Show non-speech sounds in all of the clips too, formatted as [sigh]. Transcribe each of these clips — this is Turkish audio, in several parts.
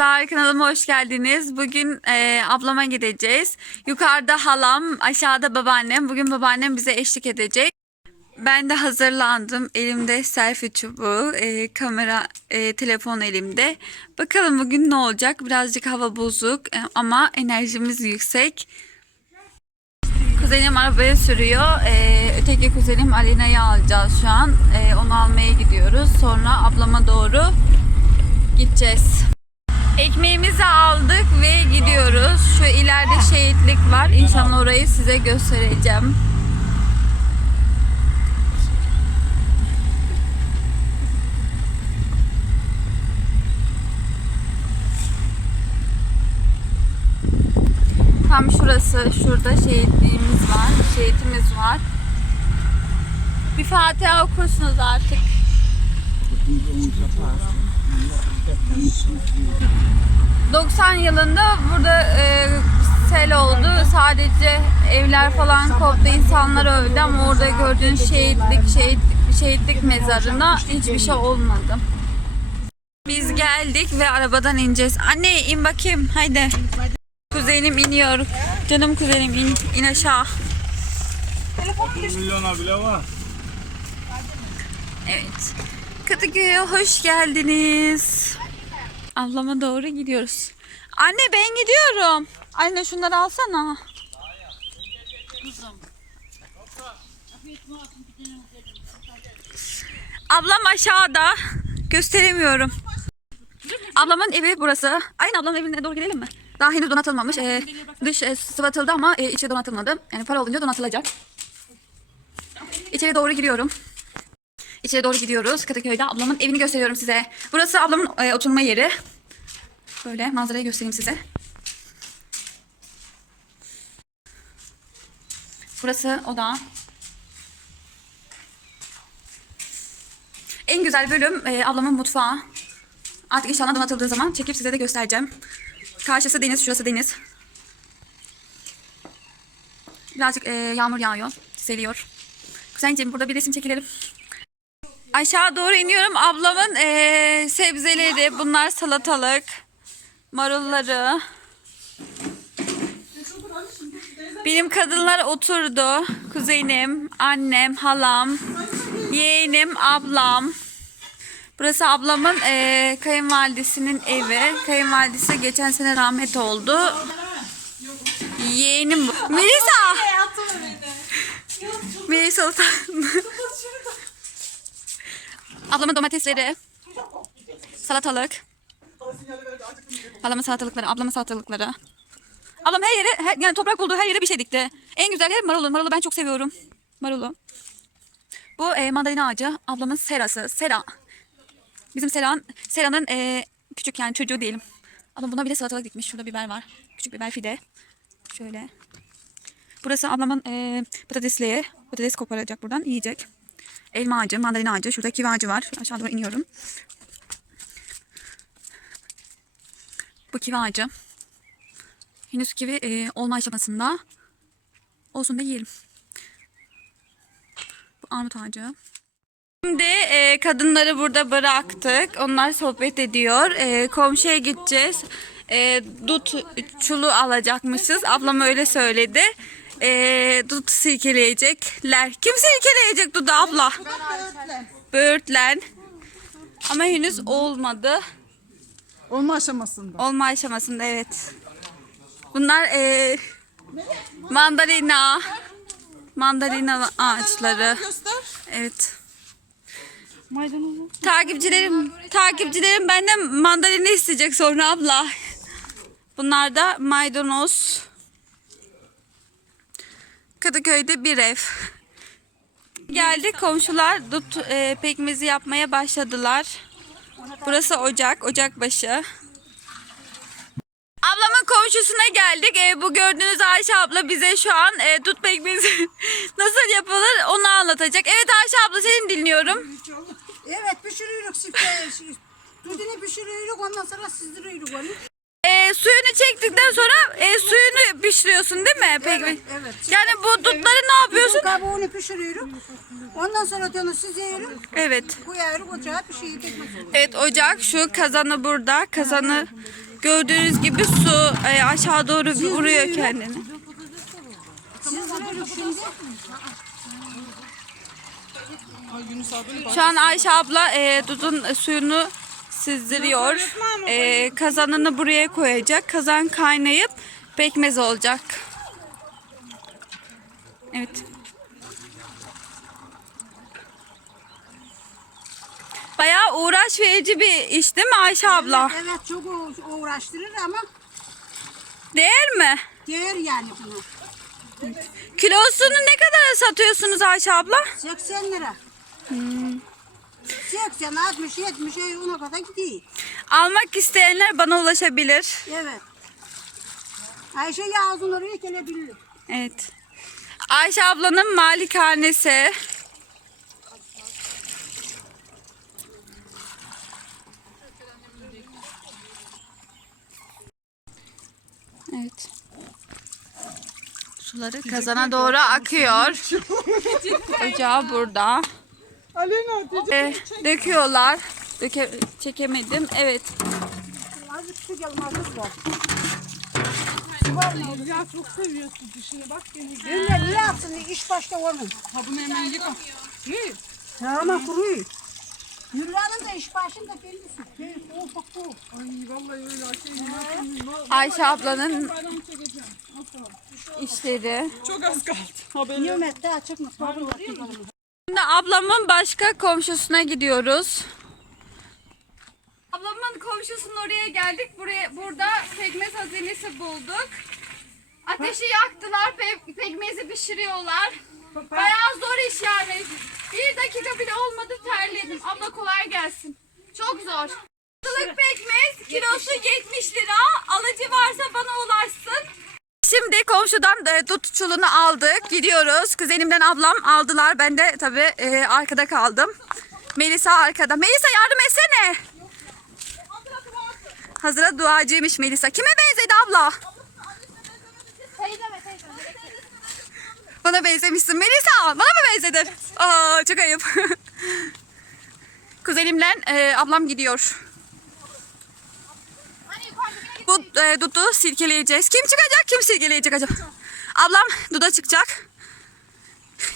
arkadaşlar kanalıma hoş geldiniz. Bugün e, ablama gideceğiz. Yukarıda halam, aşağıda babaannem. Bugün babaannem bize eşlik edecek. Ben de hazırlandım. Elimde selfie çubuğu, e, kamera, e, telefon elimde. Bakalım bugün ne olacak? Birazcık hava bozuk e, ama enerjimiz yüksek. Kuzenim arabaya sürüyor. E, öteki kuzenim Alina'yı alacağız şu an. E, onu almaya gidiyoruz. Sonra ablama doğru gideceğiz. Ekmeğimizi aldık ve gidiyoruz. Şu ileride şehitlik var. İnşallah orayı size göstereceğim. Tam şurası, şurada şehitliğimiz var. Şehitimiz var. Bir Fatiha okursunuz artık. 90 yılında burada e, sel oldu. Sadece evler falan koptu, insanlar öldü ama orada gördüğünüz şehitlik, şehitlik, şehitlik mezarına hiçbir şey olmadı. Biz geldik ve arabadan ineceğiz. Anne in bakayım, haydi. Kuzenim iniyor. Canım kuzenim in, in aşağı. milyona bile var. Evet. Kadıköy'e hoş geldiniz. Ablama doğru gidiyoruz. Anne ben gidiyorum. Anne şunları alsana. Ablam aşağıda. Gösteremiyorum. Ablamın evi burası. Aynı ablamın evine doğru gidelim mi? Daha henüz donatılmamış. Ee, dış e, sıvatıldı ama e, içi donatılmadı. Yani para olunca donatılacak. İçeri doğru giriyorum. İçeri doğru gidiyoruz. Kadıköy'de ablamın evini gösteriyorum size. Burası ablamın e, oturma yeri. Böyle manzarayı göstereyim size. Burası oda. En güzel bölüm e, ablamın mutfağı. Artık inşallah donatıldığı zaman çekip size de göstereceğim. Karşısı deniz, şurası deniz. Birazcık e, yağmur yağıyor, seliyor. Kuzenciğim burada bir resim çekilelim. Aşağı doğru iniyorum. Ablamın eee, sebzeleri, bunlar salatalık, marulları. Benim kadınlar oturdu. Kuzenim, annem, halam, yeğenim, ablam. Burası ablamın eee, kayınvalidesinin evi. Kayınvalidesi geçen sene rahmet oldu. Yeğenim bu. Melisa! Melisa utandı. [laughs] Ablamın domatesleri. Salatalık. Halamın salatalıkları, ablamın salatalıkları. Ablam her yere, her, yani toprak bulduğu her yere bir şey dikti. En güzel yer marulu. Marulu ben çok seviyorum. Marulu. Bu e, mandalina ağacı. Ablamın serası. Sera. Bizim Sera'nın Sera'nın e, küçük yani çocuğu diyelim. Ablam buna bir de salatalık dikmiş. Şurada biber var. Küçük biber fide. Şöyle. Burası ablamın e, patatesliği. Patates koparacak buradan. Yiyecek. Elma ağacı, mandalina ağacı. Şurada kivi ağacı var. Aşağı doğru iniyorum. Bu kivi ağacı. Henüz kivi e, olma aşamasında. Olsun da yiyelim. Bu armut ağacı. Şimdi e, kadınları burada bıraktık. Onlar sohbet ediyor. E, komşuya gideceğiz. E, dut çulu alacakmışız. Ablam öyle söyledi. E, dut silkeleyecekler. Kim silkeleyecek dudu abla? Böğürtlen. Ama henüz olmadı. Olma aşamasında. Olma aşamasında evet. Bunlar e, mandalina. Mandalina ağaçları. Evet. Maydanozu. Takipçilerim, takipçilerim benden mandalina isteyecek sonra abla. Bunlar da maydanoz. Kadıköy'de bir ev. Geldik komşular dut e, pekmezi yapmaya başladılar. Burası ocak, ocakbaşı. Ablamın komşusuna geldik. E, bu gördüğünüz Ayşe abla bize şu an e, dut pekmezi [laughs] nasıl yapılır onu anlatacak. Evet Ayşe abla seni dinliyorum. Evet pişiriyoruz. Dudunu pişiriyoruz ondan sonra sızdırıyoruz onu. E, suyunu çektikten sonra e, suyunu pişiriyorsun değil mi? Pekmez. evet. Yani bu dutları ne yapıyorsun? Kabuğunu pişiriyoruz. Ondan sonra onu süzüyoruz. Evet. Koyuyoruz ocağa pişiyor. Evet ocak şu kazanı burada. Kazanı Gördüğünüz gibi su e, aşağı doğru bir vuruyor kendini. Şimdi. Şu an Ayşe abla e, dudun suyunu sızdırıyor. E, kazanını buraya koyacak. Kazan kaynayıp pekmez olacak. Evet. Bayağı uğraş verici bir iş değil mi Ayşe abla? Evet çok uğ- uğraştırır ama Değer mi? değer yani buna. Kilosunu ne kadar satıyorsunuz Ayşe abla? 80 lira. 80, 60, 70 ay ona kadar gidiyor. Almak isteyenler bana ulaşabilir. Evet. Ayşe Yağız'ın oraya gelebilir. Evet. Ayşe ablanın malikanesi. Evet. Suları kazana doğru akıyor. Ocağı burada. Alena dedi. E, döküyorlar. Döke, çekemedim. Evet. Azıcık su gelmez var. Ya çok seviyorsun dişini bak deniz. Öyle niye yapsın? İş başta onun. Ha bunu hemen yıka. Ne? Tamam kuruyor. Yürüyanın da iş başında kendisi. Ay vallahi öyle şey. Ayşe ablanın işleri. Çok az kaldı. Haberin yok. Nimet daha çıkmış. Şimdi ablamın başka komşusuna gidiyoruz. Ablamın komşusunun oraya geldik. Buraya burada pekmez hazinesi bulduk. Ateşi yaktılar, pe- pekmezi pişiriyorlar. Bayağı zor iş yani. Bir dakika bile olmadı terledim. Abla kolay gelsin. Çok zor. Kılık pekmez kilosu 70 lira. Alıcı varsa bana ulaşsın. Şimdi komşudan da dut çulunu aldık. Gidiyoruz. Kuzenimden ablam aldılar. Ben de tabii e, arkada kaldım. Melisa arkada. Melisa yardım etsene. Hazıra duacıymış Melisa. Kime benzedi abla? Bana benzemişsin. Melisa bana mı benzedin? Aa, çok ayıp. [laughs] Kuzenimle e, ablam gidiyor. Bu e, dudu silkeleyeceğiz. Kim çıkacak? Kim silkeleyecek acaba? Ablam duda çıkacak.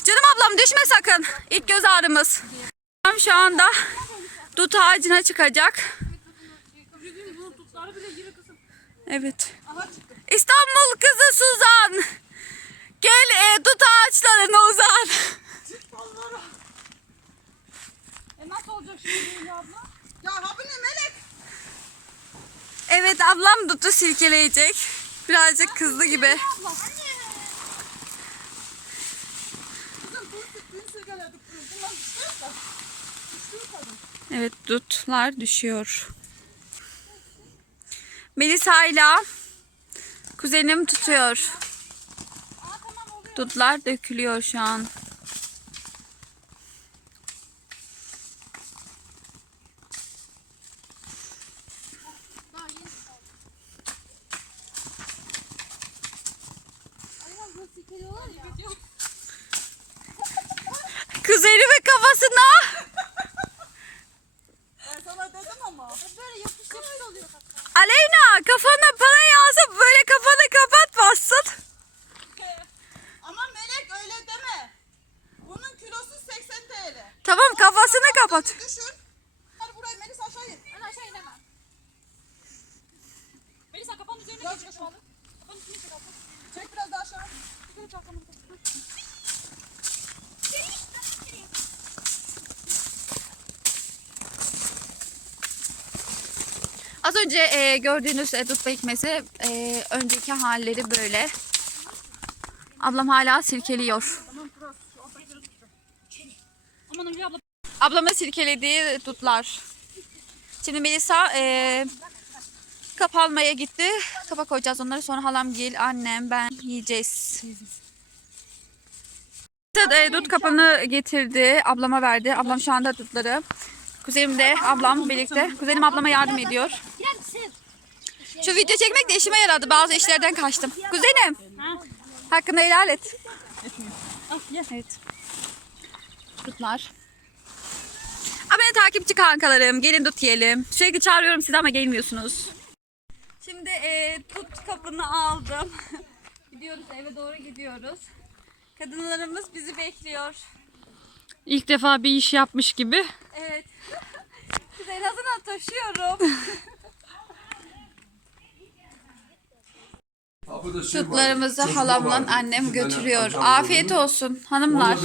Canım ablam düşme sakın. İlk göz ağrımız. Şu anda dut ağacına çıkacak. Evet. İstanbul kızı Suzan. Gel e, dut ağaçlarına uzan. Ya abi ne melek? Evet ablam dutu silkeleyecek. Birazcık kızdı gibi. Evet dutlar düşüyor. Melisa ile kuzenim tutuyor. Dutlar dökülüyor şu an. Kafasına. Ben sana dedim ama. Aleyna kafana para yağsa böyle kafanı kapatmazsın. Ama melek öyle deme. Bunun kilosu 80 TL. Tamam kafasını kapat. Düşün. Hadi burayı Melis aşağı in. Ben aşağı inemem. Melisa kafanın üzerine geçiyor şu anda. Kafanın üstüne çık abla. Çek biraz daha aşağı. Yukarı çarpalım. Az önce e, gördüğünüz e, dut pekmezi e, önceki halleri böyle. Ablam hala silkeliyor. Aman Nurgül abla. Ablamın silkelediği dutlar. Şimdi Melisa e, kap almaya gitti. Kapa koyacağız onları. Sonra halam gel, annem, ben yiyeceğiz. E, dut kapını getirdi. Ablama verdi. Ablam şu anda dutları. Kuzenim de ablam birlikte. Kuzenim ablama yardım ediyor. Şu video çekmek de işime yaradı. Bazı işlerden kaçtım. Kuzenim. Hakkını helal et. Evet. Dutlar. Abone takipçi kankalarım. Gelin dut yiyelim. Sürekli çağırıyorum sizi ama gelmiyorsunuz. Şimdi e, tut kapını aldım. [laughs] gidiyoruz eve doğru gidiyoruz. Kadınlarımız bizi bekliyor. İlk defa bir iş yapmış gibi. Evet. [laughs] Kız en azından taşıyorum. [laughs] Sütlarımızı halamla annem götürüyor. Afiyet olsun hanımlar.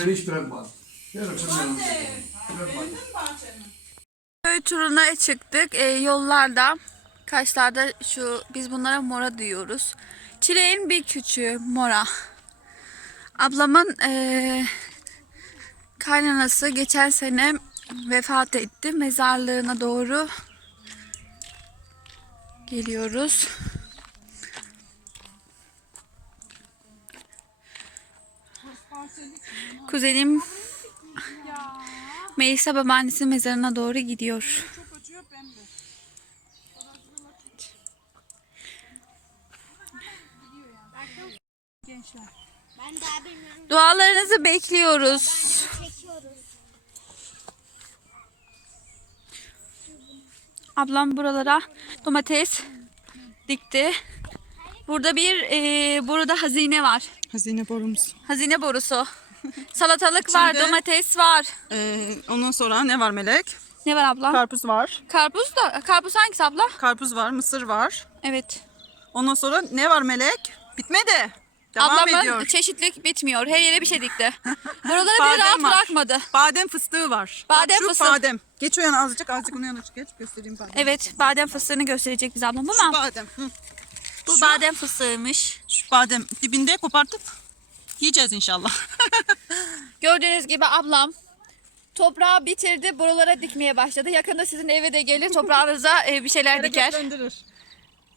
Köy turuna çıktık. E, yollarda, Kaşlar'da şu biz bunlara mora diyoruz. Çileğin bir küçüğü mora. Ablamın e, kaynanası geçen sene vefat etti. Mezarlığına doğru geliyoruz. Kuzenim Melisa babaannesi mezarına doğru gidiyor. Dualarınızı bekliyoruz. Ablam buralara domates dikti. Burada bir e, burada hazine var. Hazine borumuz. Hazine borusu. [laughs] Salatalık var, İçinde- domates var. Ee, ondan sonra ne var Melek? Ne var abla? Karpuz var. Karpuz da. Karpuz hangisi abla? Karpuz var, mısır var. Evet. Ondan sonra ne var Melek? Bitmedi. Devam Ablamın ediyor. çeşitlilik bitmiyor. Her yere bir şey dikti. [laughs] Buraları bir rahat var. bırakmadı. Badem fıstığı var. Badem Şu fıstığı. badem. Geç o yana azıcık, azıcık onun yana geç. Göstereyim badem. Evet, badem fıstığını gösterecek bize ablam Şu ama badem. Hı. Bu badem fıstığıymış. Şu badem dibinde kopartıp yiyeceğiz inşallah. [laughs] Gördüğünüz gibi ablam toprağı bitirdi. Buralara dikmeye başladı. Yakında sizin eve de gelir toprağınıza e, bir şeyler diker. Bereketlendirir.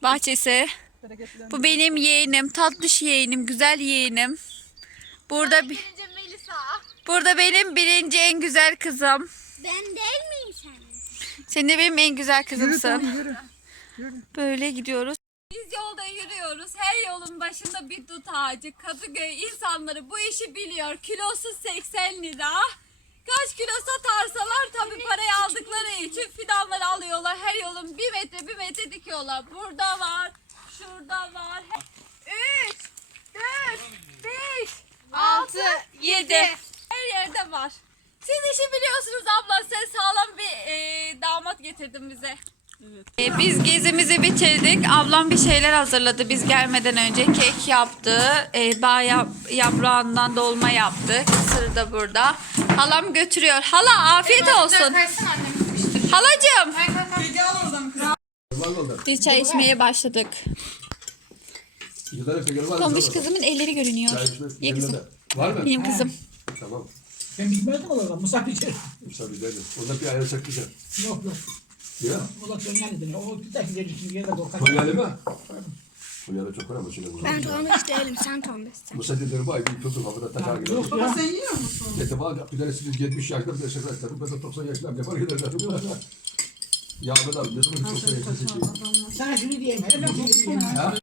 Bahçesi. Bereketlendirir. Bu benim yeğenim, tatlış yeğenim, güzel yeğenim. Burada bi- Burada benim birinci en güzel kızım. Ben değil miyim sen? Sen de benim en güzel kızımsın. Böyle gidiyoruz. Biz yolda yürüyoruz. Her yolun başında bir dut ağacı. Kadıköy insanları bu işi biliyor. Kilosu 80 lira. Kaç kilo satarsalar tabii parayı aldıkları için fidanları alıyorlar. Her yolun bir metre bir metre dikiyorlar. Burada var, şurada var. 3, 4, 5, 6, 7. Her yerde var. Siz işi biliyorsunuz abla. Sen sağlam bir e, damat getirdin bize. E, Biz gezimizi bitirdik. Ablam bir şeyler hazırladı biz gelmeden önce. Kek yaptı. E, bağ yap- yaprağından dolma yaptı. Kısır da burada. Halam götürüyor. Hala afiyet olsun. Halacığım. Biz çay içmeye başladık. Tombiş kızımın elleri görünüyor. Ye kızım. Var mı? Benim kızım. Tamam. Ben bilmezdim oradan. Musafir içeri. Tabii dedim. Onda bir ayar çakacağım. Yok yok. Ya. Ola Konya'lı deniyor. O tek yeri şimdi yerde korkar. Konya'lı mı? Konya'da çok önemli şimdi. Ben tombiş değilim sen tombişsin. Bu sefer vay bir tutup havada takar gibi. Yok ya. Sen yiyor musun? Yetim abi bir tanesinin 70 yaşında bir de şaka ettim. Ben de 90 yaşında bir yapar giderler. [laughs] Ya Ahmet abi ne zaman 90 yaşında çekeyim? Sana şunu diyeyim. Diyeyim. Ha?